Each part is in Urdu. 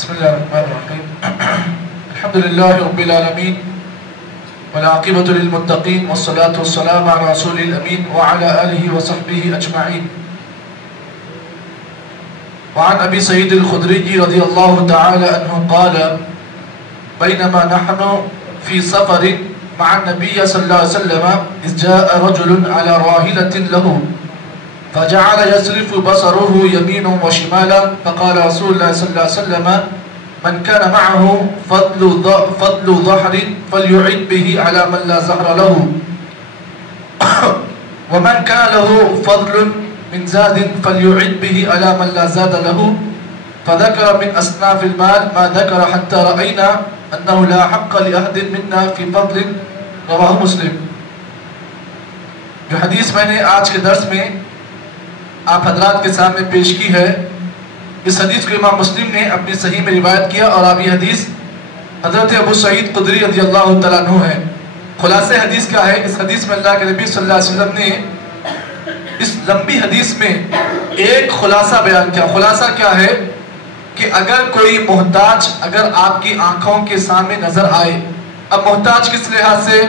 بسم الله الرحمن الرحيم. الحمد لله رب العالمين والعاقبة للمتقين والصلاة والسلام على رسول الأمين وعلى آله وصحبه أجمعين. وعن أبي سعيد الخدري رضي الله تعالى عنه قال: بينما نحن في سفر مع النبي صلى الله عليه وسلم إذ جاء رجل على راحلة له فجعل يصرف بصره يمينا وشمالا فقال رسول الله صلى الله عليه وسلم: من كان معه فضل ظهر فليعد به على من لا زهر له ومن كان له فضل من زاد فليعد به على من لا زاد له فذكر من أصناف المال ما ذكر حتى رأينا أنه لا حق لأحد منا في فضل. رواه مسلم. جو حدیث میں نے آج کے درس میں آپ حضرات کے سامنے پیش کی ہے، اس حدیث کو امام مسلم نے اپنی صحیح میں روایت کیا، اور اب یہ حدیث حضرت ابو سعید خدری رضی اللہ تعالیٰ عنہ ہے۔ خلاصہ حدیث کیا ہے؟ اس حدیث میں اللہ کے نبی صلی اللہ علیہ وسلم نے اس لمبی حدیث میں ایک خلاصہ بیان کیا۔ خلاصہ کیا ہے کہ اگر کوئی محتاج اگر آپ کی آنکھوں کے سامنے نظر آئے، اب محتاج کس لحاظ سے؟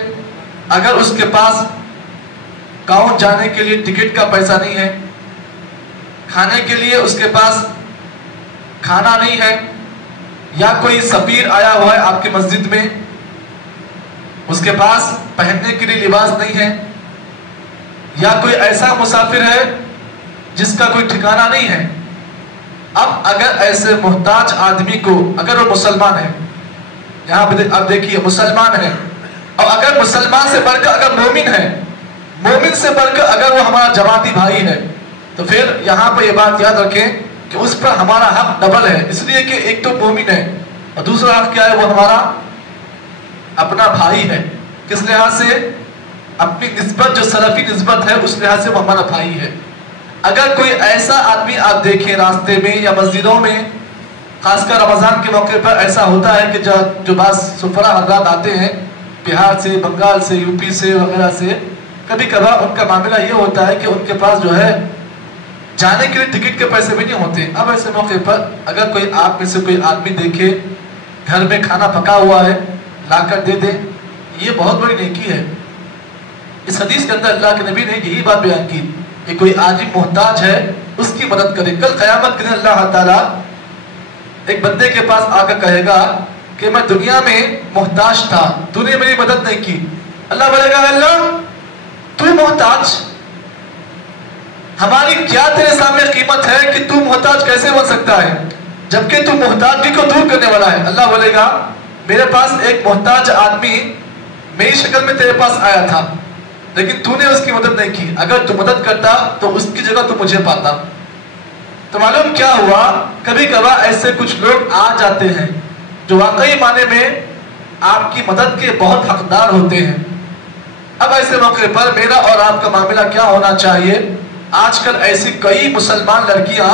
اگر اس کے پاس گاؤں جانے کے لیے ٹکٹ کا پیسہ نہیں ہے، کھانے کے لیے اس کے پاس کھانا نہیں ہے، یا کوئی سفیر آیا ہوا ہے آپ کی مسجد میں، اس کے پاس پہننے کے لیے لباس نہیں ہے، یا کوئی ایسا مسافر ہے جس کا کوئی ٹھکانہ نہیں ہے، اب اگر ایسے محتاج آدمی کو، اگر وہ مسلمان ہے، یہاں پہ آپ دیکھیے مسلمان ہے، اور اگر مسلمان سے بڑھ کر اگر مومن ہے، مومن سے بڑھ کر اگر وہ ہمارا جماعتی بھائی ہے، تو پھر یہاں پہ یہ بات یاد رکھیں کہ اس پر ہمارا حق ڈبل ہے، اس لیے کہ ایک تو مومن ہے اور دوسرا حق کیا ہے؟ وہ ہمارا اپنا بھائی ہے۔ کس لحاظ سے؟ اپنی نسبت جو سلفی نسبت ہے اس لحاظ سے وہ ہمارا بھائی ہے۔ اگر کوئی ایسا آدمی آپ دیکھیں راستے میں یا مسجدوں میں، خاص کر رمضان کے موقع پر ایسا ہوتا ہے کہ جو بعض سفرا حضرات آتے ہیں بہار سے، بنگال سے، یو پی سے وغیرہ سے، کبھی کبھار ان کا معاملہ یہ ہوتا ہے کہ ان کے پاس جو ہے جانے کے لیے ٹکٹ کے پیسے بھی نہیں ہوتے۔ اب ایسے موقع پر اگر کوئی آپ میں سے کوئی آدمی دیکھے گھر میں کھانا پکا ہوا ہے، لا کر دے دے، یہ بہت بڑی نیکی ہے۔ اس حدیث کے اندر اللہ کے نبی نے یہی بات بیان کی کہ کوئی آدمی محتاج ہے اس کی مدد کرے۔ کل قیامت کے دن اللہ تعالیٰ ایک بندے کے پاس آ کر کہے گا کہ میں دنیا میں محتاج تھا، تو نے میری مدد نہیں کی۔ اللہ بولے گا اللہ تو محتاج، ہماری کیا تیرے سامنے قیمت ہے کہ تو محتاج کیسے بن سکتا ہے جبکہ تو محتاجی کو دور کرنے والا ہے۔ اللہ بولے گا میرے پاس ایک محتاج آدمی میری شکل میں تیرے پاس آیا تھا لیکن تو نے اس کی مدد نہیں کی، اگر تو مدد کرتا تو اس کی جگہ تو مجھے پاتا۔ تو معلوم کیا ہوا، کبھی کبھار ایسے کچھ لوگ آ جاتے ہیں جو واقعی معنی میں آپ کی مدد کے بہت حقدار ہوتے ہیں۔ اب ایسے موقع پر میرا اور آپ کا معاملہ کیا ہونا چاہیے؟ آج کل ایسی کئی مسلمان لڑکیاں،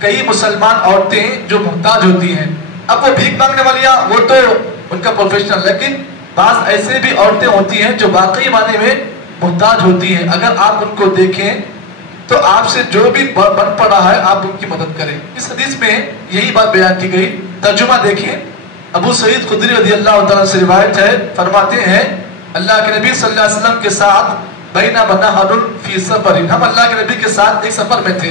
کئی مسلمان عورتیں جو محتاج ہوتی ہیں، اب وہ بھیک مانگنے والیاں وہ تو ان کا پروفیشنل، لیکن بعض ایسے بھی عورتیں ہوتی ہیں جو واقعی معنی میں محتاج ہوتی ہیں۔ اگر آپ ان کو دیکھیں تو آپ سے جو بھی بن پڑا ہے آپ ان کی مدد کریں۔ اس حدیث میں یہی بات بیان کی گئی۔ ترجمہ دیکھیں، ابو سعید خدری رضی اللہ تعالیٰ سے روایت ہے، فرماتے ہیں اللہ کے نبی صلی اللہ علیہ وسلم کے ساتھ بینما نحن فی سفر، ہم اللہ کے نبی کے ساتھ ایک سفر میں تھے۔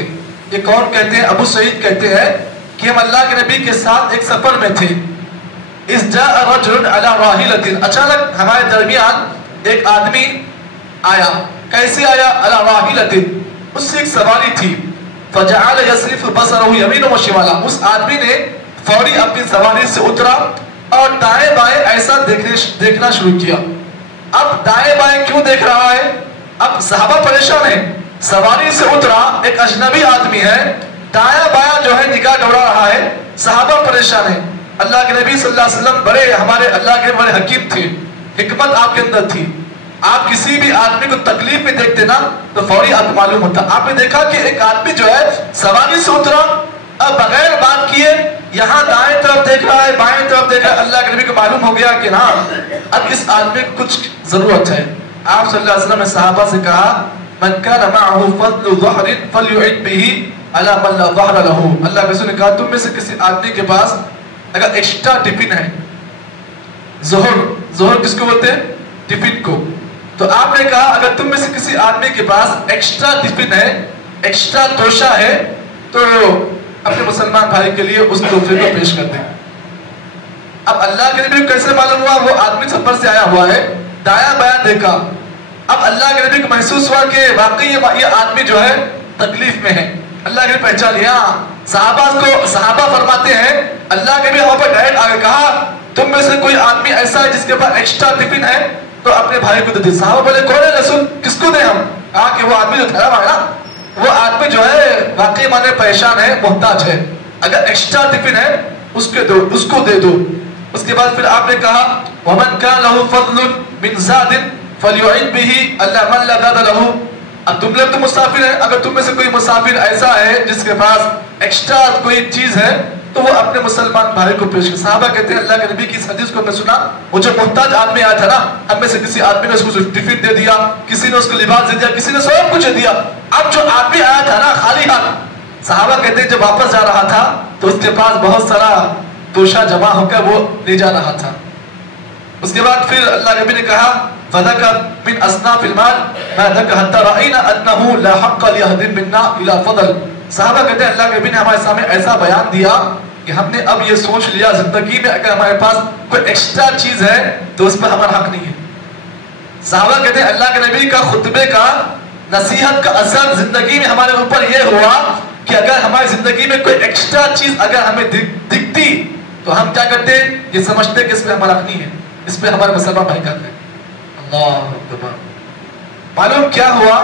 یہ کون کہتے ہیں؟ ابو سعید کہتے ہیں کہ ہم اللہ کے نبی کے ساتھ ایک سفر میں تھے۔ اذ جاء رجل علی راحلۃ، اچانک ہمارے درمیان ایک آدمی آیا۔ کیسے آیا؟ علی راحلۃ، اس سے ایک سواری تھی۔ فجعل يصرف بصره يمينا وشمالا، اس آدمی نے فوری اپنی سواری سے اترا اور دائیں بائیں ایسا دیکھنا شروع کیا۔ اب دائیں بائیں کیوں دیکھ رہا ہے؟ اب صحابہ پریشان ہیں، سواری سے اترا ایک اجنبی آدمی ہے، دائیں بائیں جو ہے نگاہ دوڑا رہا ہے، صحابہ پریشان ہیں۔ اللہ کے نبی صلی اللہ علیہ وسلم بڑے ہمارے اللہ کے بڑے حکیم تھے، حکمت آپ کے اندر تھی۔ آپ کسی بھی آدمی کو تکلیف میں دیکھتے نا تو فوری آپ کو معلوم ہوتا۔ آپ نے دیکھا کہ ایک آدمی جو ہے سواری سے اترا، اب بغیر بات کیے یہاں دائیں طرف دیکھ رہا ہے، بائیں طرف دیکھ رہا ہے۔ اللہ کے نبی کو معلوم ہو گیا کہ ہاں اب اس آدمی کو کچھ ضرورت ہے۔ آپ صلی اللہ علیہ وسلم نے صحابہ سے کہا من كان معه فضل ظهر فليعد به على من لا ظهر له۔ اللہ کے رسول نے کہا تم میں سے کسی آدمی کے پاس اگر ایکسٹرا ٹفن ہے، ظہر کس کو بولتے ہیں؟ ٹفن کو. تو آپ نے کہا اگر تم میں سے کسی آدمی کے پاس ایکسٹرا ٹفن ہے، ایکسٹرا توشہ ہے، تو اپنے مسلمان بھائی کے لیے اس تحفے کو پیش کر دیں. اب اللہ کے نبی کو کیسے معلوم ہوا؟ وہ آدمی سفر سے آیا ہوا ہے، دایاں بایاں دیکھا. اب اللہ کے نبی کو محسوس ہوا کہ واقعی یہ آدمی جو ہے تکلیف میں ہے. اللہ کے نبی پہچان لیا. صحابہ فرماتے ہیں اللہ کے نبی وہاں پر ڈائریکٹ آگے کہا تم میں سے کوئی آدمی ایسا ہے جس کے پاس ایکسٹرا ٹفن ہے تو اپنے بھائی کو دے دے. صحابہ بولے کون ہے رسول، کس کو دیں ہم؟ کہا کہ وہ آدمی جو ٹھہرا ہوا ہے نا، وہ آدمی جو ہے واقعی مانے پریشان ہے، محتاج ہے. اگر ایکسٹرا ٹفن ہے اس کو دے دو. اس کے بعد پھر آپ نے کہا وَمَنْ كَانَ لَهُ فَضْلٌ مِنْ زَادٍ فَلْيُعِدْ بِهِ أَلَّا مَنْ لَا زَادَ لَهُ. اب تم لوگ تو مسافر ہیں، اگر تم میں سے کوئی مسافر ایسا ہے جس کے پاس ایکسٹرا کوئی چیز ہے تو وہ اپنے مسلمان بھائی کو پیش کر. صحابہ کہتے ہیں اللہ کے نبی کی اس حدیث کو میں سنا، وہ جو محتاج آدمی آیا تھا نا، ہم میں سے کسی آدمی نے اس کو ٹفن دے دیا، کسی نے اس کو لباس دے دیا، کسی نے سب کچھ دے دیا. اب جو آدمی آیا تھا نا خالی ہاتھ، صحابہ کہتے ہیں جب واپس جا رہا تھا تو اس کے پاس بہت سارا توشہ جمع ہو کر وہ لے جا رہا تھا. اس کے بعد پھر اللہ کے نبی نے کہا فَذَكَرْ مِنْ أَصْنَافِ الْمَالِ مَا ذَكَرَ حَتَّى رَأَيْنَا أَنَّهُ لَا حَقَّ لِأَحَدٍ مِنَّا إِلَى فَضْلٍ. صحابہ کہتے ہیں اللہ کے نبی نے ہمارے سامنے ایسا بیان دیا کہ ہم نے اب یہ سوچ لیا زندگی میں اگر ہمارے پاس کوئی ایکسٹرا چیز ہے تو اس پر ہمارا حق نہیں ہے. صحابہ کہتے ہیں اللہ کے نبی کا خطبے کا نصیحت کا اثر زندگی میں ہمارے اوپر یہ ہوا کہ اگر ہماری زندگی میں کوئی ایکسٹرا چیز اگر ہمیں دکھتی تو ہم کیا کرتے؟ یہ سمجھتے کہ اس پہ ہمارا حق نہیں ہے، اس پہ ہمارے مسلمان بھائی کرتے ہیں. اللہ اکبر. معلوم کیا ہوا؟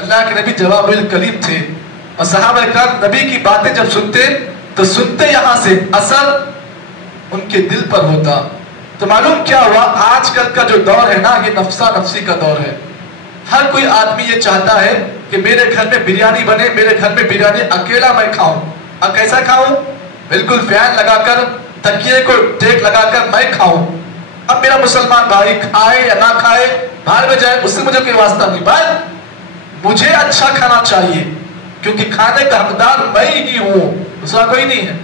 اللہ کے نبی جواب الکلیم تھے اور صحابہ کرام نبی کی باتیں جب سنتے تو سنتے یہاں سے اثر ان کے دل پر ہوتا. تو معلوم کیا ہوا؟ آج کل کا جو دور ہے نا، یہ نفسا نفسی کا دور ہے. ہر کوئی آدمی یہ چاہتا ہے کہ میرے گھر میں بریانی بنے، میرے گھر میں بریانی اکیلا میں کھاؤں. اب کیسا کھاؤں؟ بالکل فین لگا کر، تکیے کو ٹیک لگا کر میں کھاؤں. اب میرا مسلمان بھائی کھائے یا نہ کھائے، باہر میں جائے، اس سے مجھے کوئی واسطہ نہیں. بس مجھے اچھا کھانا چاہیے کیونکہ کھانے کا حقدار میں ہی ہوں، دوسرا کوئی نہیں ہے.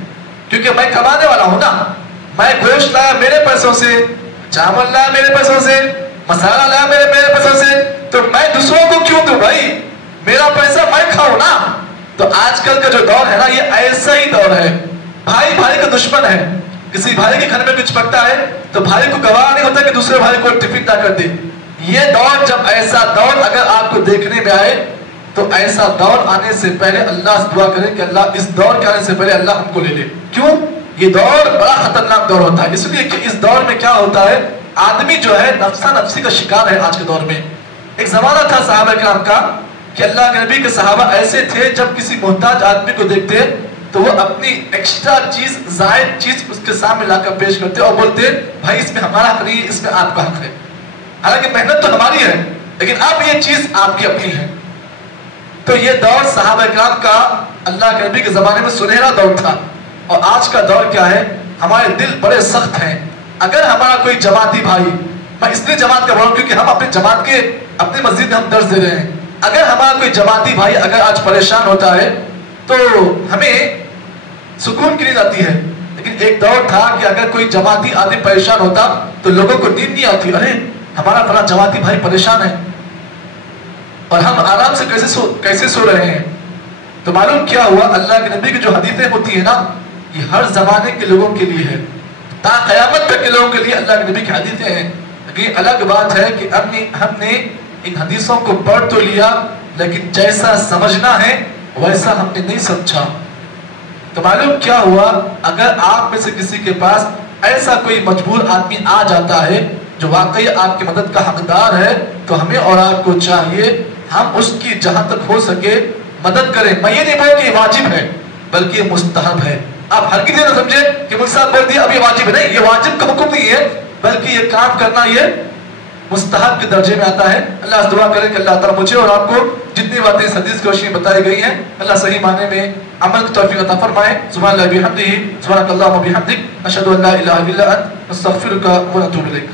کیونکہ میں کمانے والا ہوں نا. میں گوشت لایا میرے پیسوں سے، چاول لایا میرے پیسوں سے، مسالہ لایا میرے پیسوں سے، تو میں دوسروں کو کیوں دوں بھائی؟ میرا پیسہ میں کھاؤں نا. تو آج کل کا جو دور ہے نا، یہ ایسا ہی دور ہے. بھائی بھائی کا دشمن ہے. کسی بھائی کے گھر میں کچھ پکتا ہے تو بھائی کو گوارا نہیں ہوتا کہ دوسرے بھائی کو ٹفن نہ کر دے. یہ دور، جب ایسا دور اگر آپ کو دیکھنے میں آئے تو ایسا دور آنے سے پہلے اللہ سے دعا کریں کہ اللہ اس دور کے آنے سے پہلے اللہ ہم کو لے لے. کیوں؟ یہ دور بڑا خطرناک دور ہوتا ہے. اس لیے کہ اس دور میں کیا ہوتا ہے، آدمی جو ہے نفسا نفسی کا شکار ہے. آج کے دور میں ایک زمانہ تھا صحابہ کرام کا کہ اللہ کے نبی کے صحابہ ایسے تھے جب کسی محتاج آدمی کو دیکھتے تو وہ اپنی ایکسٹرا چیز، زائد چیز اس کے سامنے لا کر پیش کرتے اور بولتے بھائی اس میں ہمارا حق نہیں ہے، اس میں آپ کا حق ہے. حالانکہ محنت تو ہماری ہے لیکن اب یہ چیز آپ کی اپنی ہے. تو یہ دور صحابہ کرام کا اللہ کے نبی کے زمانے میں سنہرا دور تھا. اور آج کا دور کیا ہے؟ ہمارے دل بڑے سخت ہیں. اگر ہمارا کوئی جماعتی بھائی، میں اس لیے جماعت کا بول رہا ہوں کیونکہ ہم اپنی جماعت کے اپنی مسجد میں ہم درس دے رہے ہیں. اگر ہمارا کوئی جماعتی بھائی اگر آج پریشان ہوتا ہے تو ہمیں سکون کی نیند آتی ہے. لیکن ایک دور تھا کہ اگر کوئی جماعتی آدمی پریشان ہوتا تو لوگوں کو نیند نہیں آتی. ارے ہمارا فلاں جماعتی بھائی پریشان ہے اور ہم آرام سے کیسے سو رہے ہیں. تو معلوم کیا ہوا؟ اللہ کے نبی کی جو حدیثیں ہوتی ہیں نا، یہ ہر زمانے کے لوگوں کے لیے ہے. تا قیامت تک کے لوگوں کے لیے اللہ کے نبی کی حدیثیں ہیں. لیکن الگ بات ہے کہ ہم نے ان حدیثوں کو پڑھ تو لیا لیکن جیسا سمجھنا ہے ویسا ہم نے نہیں سمجھا. تو معلوم کیا ہوا؟ اگر آپ میں سے کسی کے پاس ایسا کوئی مجبور آدمی آ جاتا ہے جو واقعی آپ کی مدد کا حقدار ہے تو ہمیں اور آپ کو چاہیے ہم اس کی جہاں تک ہو سکے مدد کریں. میں یہ نہیں بول کہ یہ واجب ہے بلکہ یہ مستحب ہے. آپ ہر کسی نہ سمجھے کہ مجھ صاحب بول دیا اب یہ واجب ہے. نہیں، یہ واجب کا حکم نہیں ہے بلکہ یہ کام کرنا یہ مستحب کے درجے میں آتا ہے. اللہ سے دعا کریں کہ اللہ تعالیٰ مجھے اور آپ کو جتنی باتیں اس حدیث کی روشنی میں بتائی گئی ہیں اللہ صحیح معنی میں عمل کی توفیق عطا فرمائے. سبحان اللہ بحمدہ، سبحانک اللہم وبحمدک، اشہدو ان لا الہ الا انت، نستغفرک ونتوب الیک.